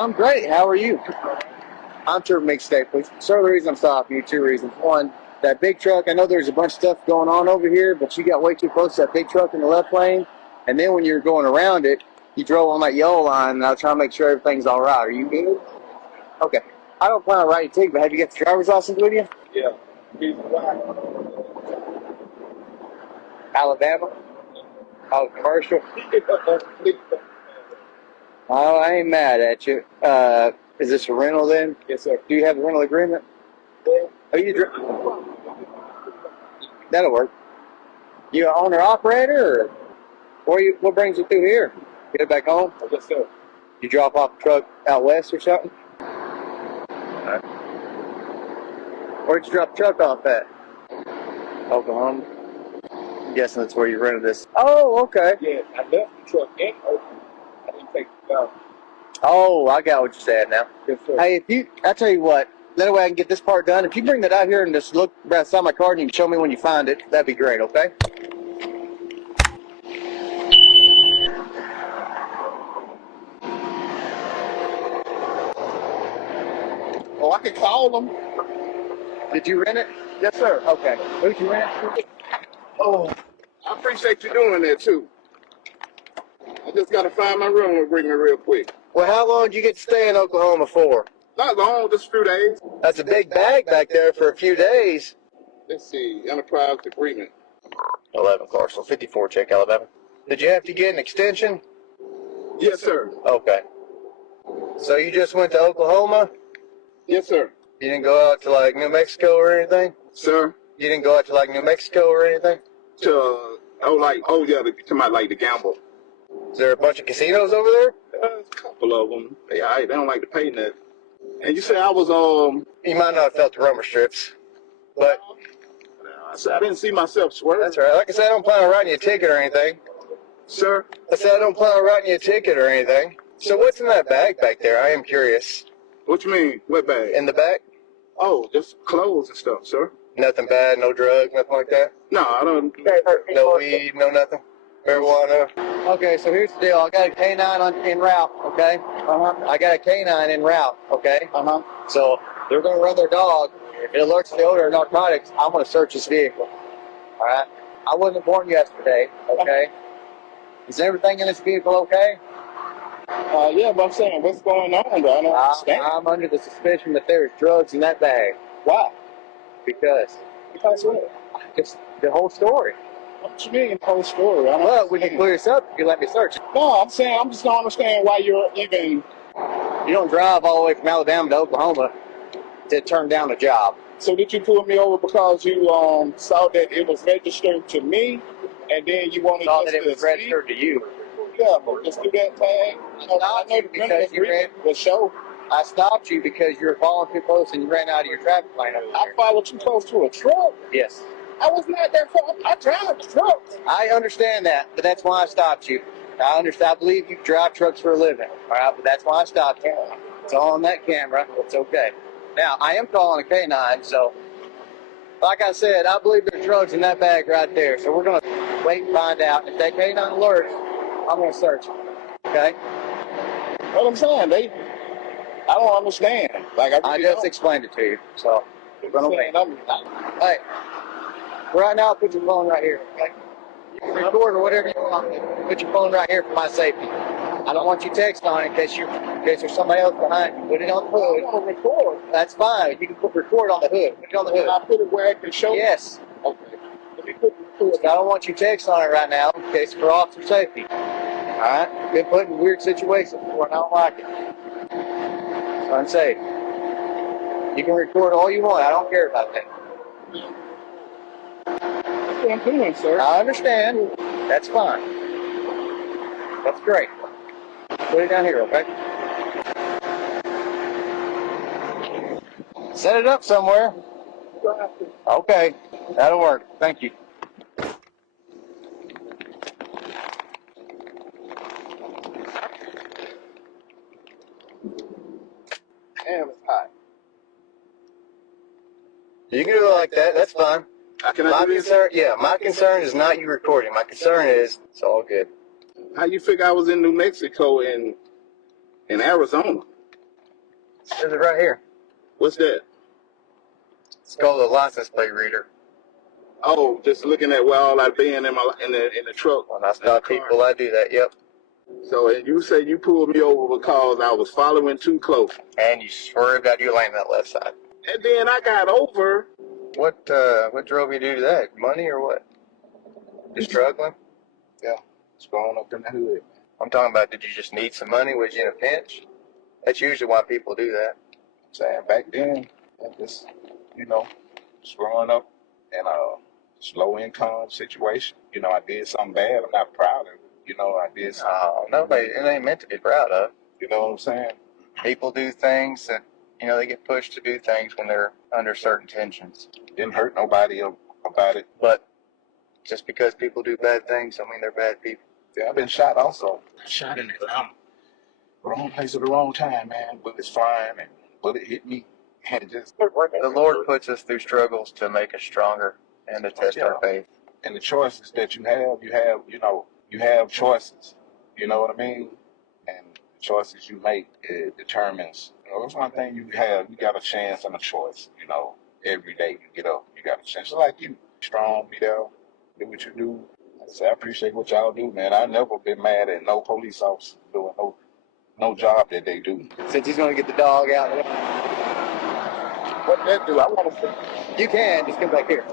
I'm great. How are you? I'm sure Interstate, please. Sir, the reason I'm stopping you, two reasons. One, that big truck, I know there's a bunch of stuff going on over here, but you got way too close to that big truck in the left lane. And then when you're going around it, you drove on that yellow line, and I was trying to make sure everything's all right. Are you good? Okay. I don't plan on writing a ticket, but have you got the driver's license with you? Yeah. Alabama? Oh, commercial? Oh, I ain't mad at you. Is this a rental then? Yes, sir. Do you have a rental agreement? Are you? That'll work. You an owner-operator, or what brings you through here? Get it back home? Yes, sir. You drop off the truck out west or something? Right. Where'd you drop the truck off at? Oklahoma. I'm guessing that's where you rented this. Oh, okay. Yeah, I left the truck in Oakland. I didn't take it down. Oh, I got what you're saying now. Yes, sir. Hey, I tell you what, that way I can get this part done. If you bring that out here and just look outside my car and you can show me when you find it, that'd be great, okay? Oh, I can call them. Did you rent it? Yes, sir. Okay. Who'd you rent it? Oh, I appreciate you doing that, too. I just got to find my room agreement real quick. Well, how long did you get to stay in Oklahoma for? Not long, just a few days. That's a big bag back there for a few days. Let's see, enterprise agreement. 11 Carson, 54 check, Alabama. Did you have to get an extension? Yes, sir. Okay. So you just went to Oklahoma? Yes, sir. You didn't go out to like New Mexico or anything? Sir? You didn't go out to like New Mexico or anything? Yeah, to my like to gamble. Is there a bunch of casinos over there? A couple of them. They don't like to pay nothing. And you said I was You might not have felt the rumor strips, but I said I didn't see myself swear. that's all right. Like I said, I don't plan on writing you a ticket or anything. Sir? I said I don't plan on writing you a ticket or anything. So what's in that bag back there? I am curious. What you mean? What bag? In the back? Oh, just clothes and stuff, sir. Nothing bad, no drugs, nothing like that? No, I don't. No weed, no nothing? Marijuana? Okay, so here's the deal. I got a K9 en route, okay? I got a K9 en route, okay? So they're going to run their dog. If it alerts the odor of narcotics, I'm going to search this vehicle, all right? I wasn't born yesterday, okay? Is everything in this vehicle okay? Yeah, but I'm saying, what's going on? I don't understand. I'm under the suspicion that there's drugs in that bag. Why? Because what? just the whole story. What you mean, the whole story? Well, we can clear this up if you let me search it. No, I'm saying, I'm just don't understand why you're even... You don't drive all the way from Alabama to Oklahoma to turn down a job. So did you pull me over because you saw that it was registered to me, and then you wanted Saw us that it to was registered to you. Yeah, but just do that thing. I know the because you ran the show. I stopped you because you were following too close and you ran out of your traffic lane over I there. followed too close to a truck. Yes. I was not that close. I drive the truck. I understand that, but that's why I stopped you. I understand. I believe you drive trucks for a living, all right? But that's why I stopped you. It's all on that camera. It's okay. Now, I am calling a K9, so like I said, I believe there's drugs in that bag right there. So we're going to wait and find out. If that K9 alerts, I'm going to search it. Okay? What I'm saying, I don't understand. Like I just explained it to you. So we're going to wait. Hey, right now, put your phone right here. Okay? You can record or whatever you want. Put your phone right here for my safety. I don't want you text on it in case there's somebody else behind you. Put it on the hood. I want to record. That's fine. You can put record on the hood. Put it on the hood. Can I put it where I can show? Yes. Okay. Let me put record. I don't want you text on it right now in case for officer safety. All right? Been put in weird situations before and I don't like it. So I'm safe. You can record all you want. I don't care about that. That's what I'm doing, sir. I understand. That's fine. That's great. Put it down here, okay? Set it up somewhere. Okay. That'll work. Thank you. Damn, it's hot. You can do it like that. That's fine. My concern is not you recording. My concern is it's all good. How you figure I was in New Mexico and in Arizona? There's it right here. What's that? It's called a license plate reader. Oh, just looking at where all I've been in the truck. When I stop people, I do that. Yep. So you say you pulled me over because I was following too close. And you swear to God you lane that left side. And then I got over. What drove you to do that? Money or what? You struggling? Yeah, it's growing up in the hood. I'm talking about, did you just need some money? Was you in a pinch? That's usually why people do that. I'm saying back then, just just growing up in a low income situation. I did something bad. I'm not proud of it. I did something. Oh, nobody, it ain't meant to be proud of. You know what I'm saying? People do things that, they get pushed to do things when they're under certain tensions. Didn't hurt nobody about it. But just because people do bad things, don't mean they're bad people. Yeah, I've been shot also. Shot in Atlanta. Wrong place at the wrong time, man. Bullets flying and bullet hit me. And just the Lord puts us through struggles to make us stronger and to test our faith. And the choices that you have choices. You know what I mean? And the choices you make, it determines. It's one thing you have. You got a chance and a choice. Every day you get up, you got a chance. Like you, strong, be there, do what you do. I appreciate what y'all do, man. I've never been mad at no police officer doing no job that they do. Since he's going to get the dog out. What that do? I want to. You can just come back here.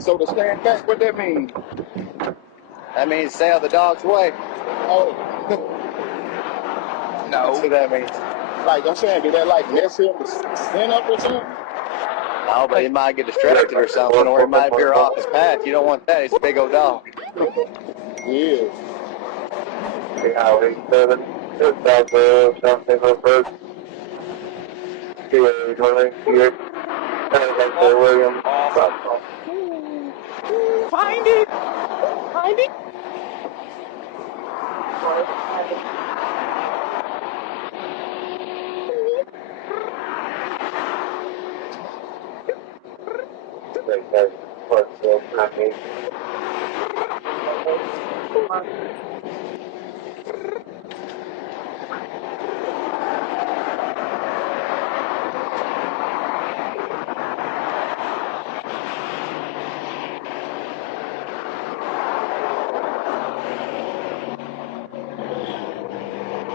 So to stand back, what that mean? That means stay out of the dog's way. Oh. No. That's what that means. Like I'm saying, did that mess him to stand up or something? No, but he might get distracted or something, or he might veer off his path. You don't want that. He's a big old dog. Yeah. Highway 7, just south of South St. Louis Road. Here, 20 here. William. Find it! Find it!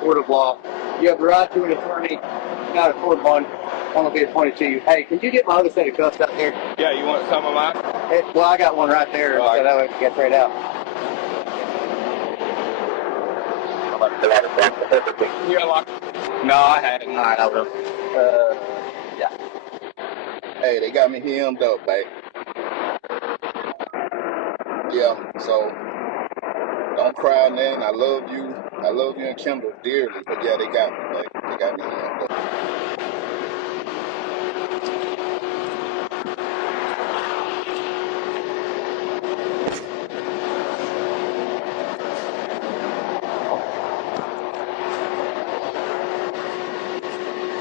Court of law. You have the right to an attorney. Not a court one. One will be appointed to you. Hey, can you get my other set of cuffs out there? Yeah, you want some of mine? Well, I got one right there, so that way we can get straight out. You unlocked? No, I hadn't. All right, I will. Yeah. Hey, they got me hemmed up, babe. Yeah, so don't cry, man. I love you. I love you and Kendall dearly, but yeah, they got me, babe. They got me hemmed up.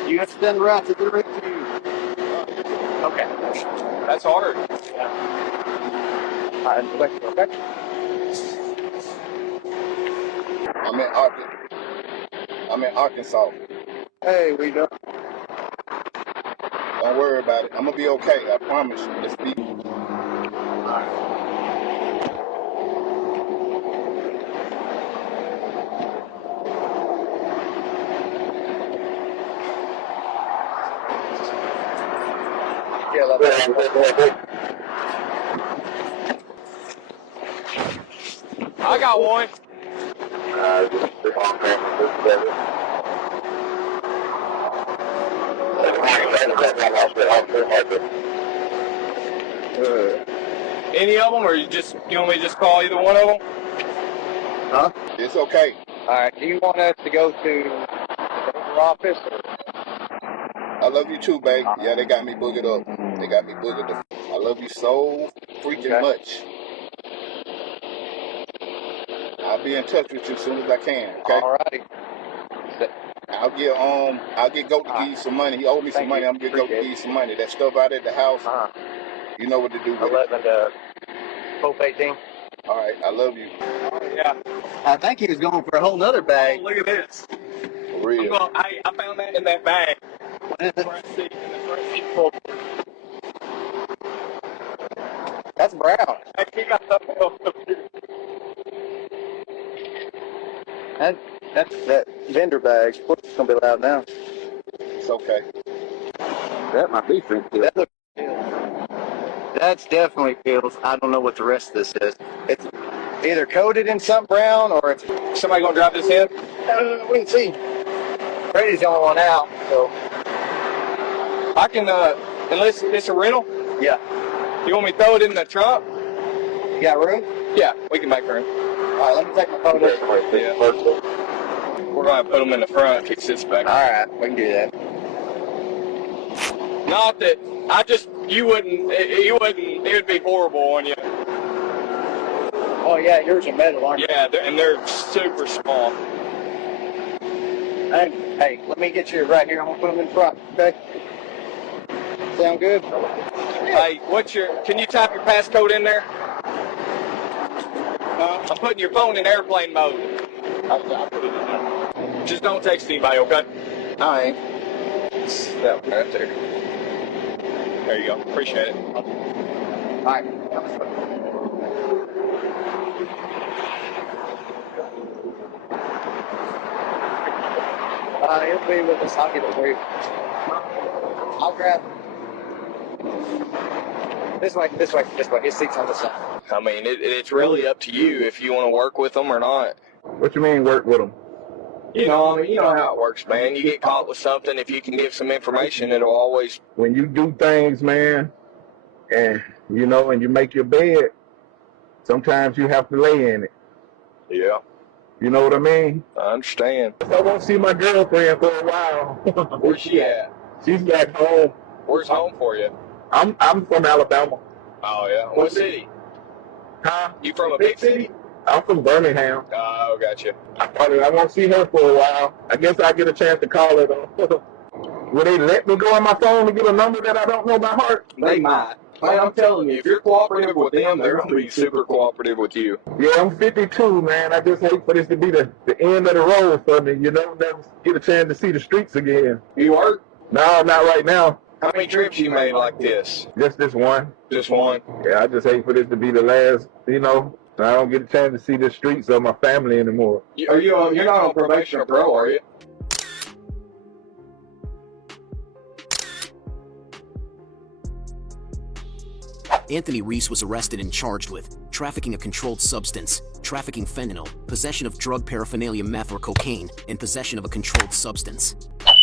You have to send the right to the right to you. Okay. That's hard. Yeah. All right, okay. I'm in Arkansas. Hey, we go. Don't worry about it. I'm gonna be okay. I promise you. Just be. Yeah, I got one. Any of them, or you want me to just call either one of them? Huh? It's okay. All right. Do you want us to go to the office? I love you too, babe. Yeah, they got me boogered up. They got me boogered up. I love you so freaking much. I'll be in touch with you as soon as I can. Okay. All righty. I'll get Goat to give you some money. He owed me some money. I'm gonna get Goat to give you some money. That stuff out at the house. You know what to do with 11 to 18. All right, I love you. Yeah. I think he was going for a whole nother bag. Oh, look at this. For real. I found that in that bag. In the front seat full. That's brown. Hey, he got something else up here. That vendor bag. It's gonna be loud now. It's okay. That might be for that looks pills. That's definitely pills. I don't know what the rest of this is. It's either coated in something brown or it's. Somebody gonna drop this in? We can see. Brady's the only one out, so I can, unless it's a rental. yeah. You want me to throw it in the trunk? You got room? Yeah, we can make room. All right, let me take my photo. Yeah. We're gonna put them in the front. Kick this back. All right, we can do that. Not that you wouldn't. It would be horrible on you. Oh yeah, yours are metal, aren't you? Yeah, and they're super small. Hey, let me get you right here. I'm gonna put them in front. Okay. Sound good? Hey, can you type your passcode in there? I'm putting your phone in airplane mode. I'll put it in there. Just don't text anybody, okay? All right. That one right there. There you go. Appreciate it. All right. He'll be with us. I'll get it for you. I'll grab this way. His seat's on the side. I mean, it's really up to you if you want to work with them or not. What you mean work with them? You know how it works, man. You get caught with something, if you can give some information, it'll always... When you do things, man, and and you make your bed, sometimes you have to lay in it. Yeah, You know what I mean? I understand. I won't see my girlfriend for a while. Where's she at? She's back home. Where's home for you? I'm from Alabama. Oh, yeah. What city? Huh? You from a big city? I'm from Birmingham. Oh, gotcha. I won't see her for a while. I guess I'll get a chance to call her though. Will they let me go on my phone to get a number that I don't know by heart? They might. Man, I'm telling you, if you're cooperative with them, they're going to be super cooperative with you. Yeah, I'm 52, man. I just hate for this to be the end of the road for me. Never get a chance to see the streets again. You work? No, not right now. How many trips you made like this? Just this one. Just one? Yeah, I just hate for this to be the last, I don't get a chance to see the streets of my family anymore. You're not on probation or parole, are you? Anthony Reese was arrested and charged with trafficking a controlled substance, trafficking fentanyl, possession of drug paraphernalia meth or cocaine, and possession of a controlled substance.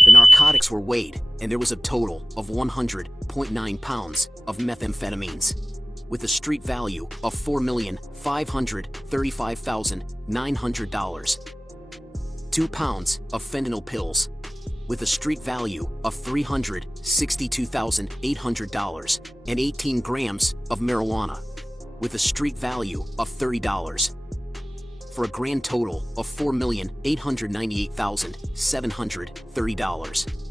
The narcotics were weighed, and there was a total of 100.9 pounds of methamphetamines, with a street value of $4,535,900. 2 pounds of fentanyl pills, with a street value of $362,800, and 18 grams of marijuana, with a street value of $30, for a grand total of $4,898,730.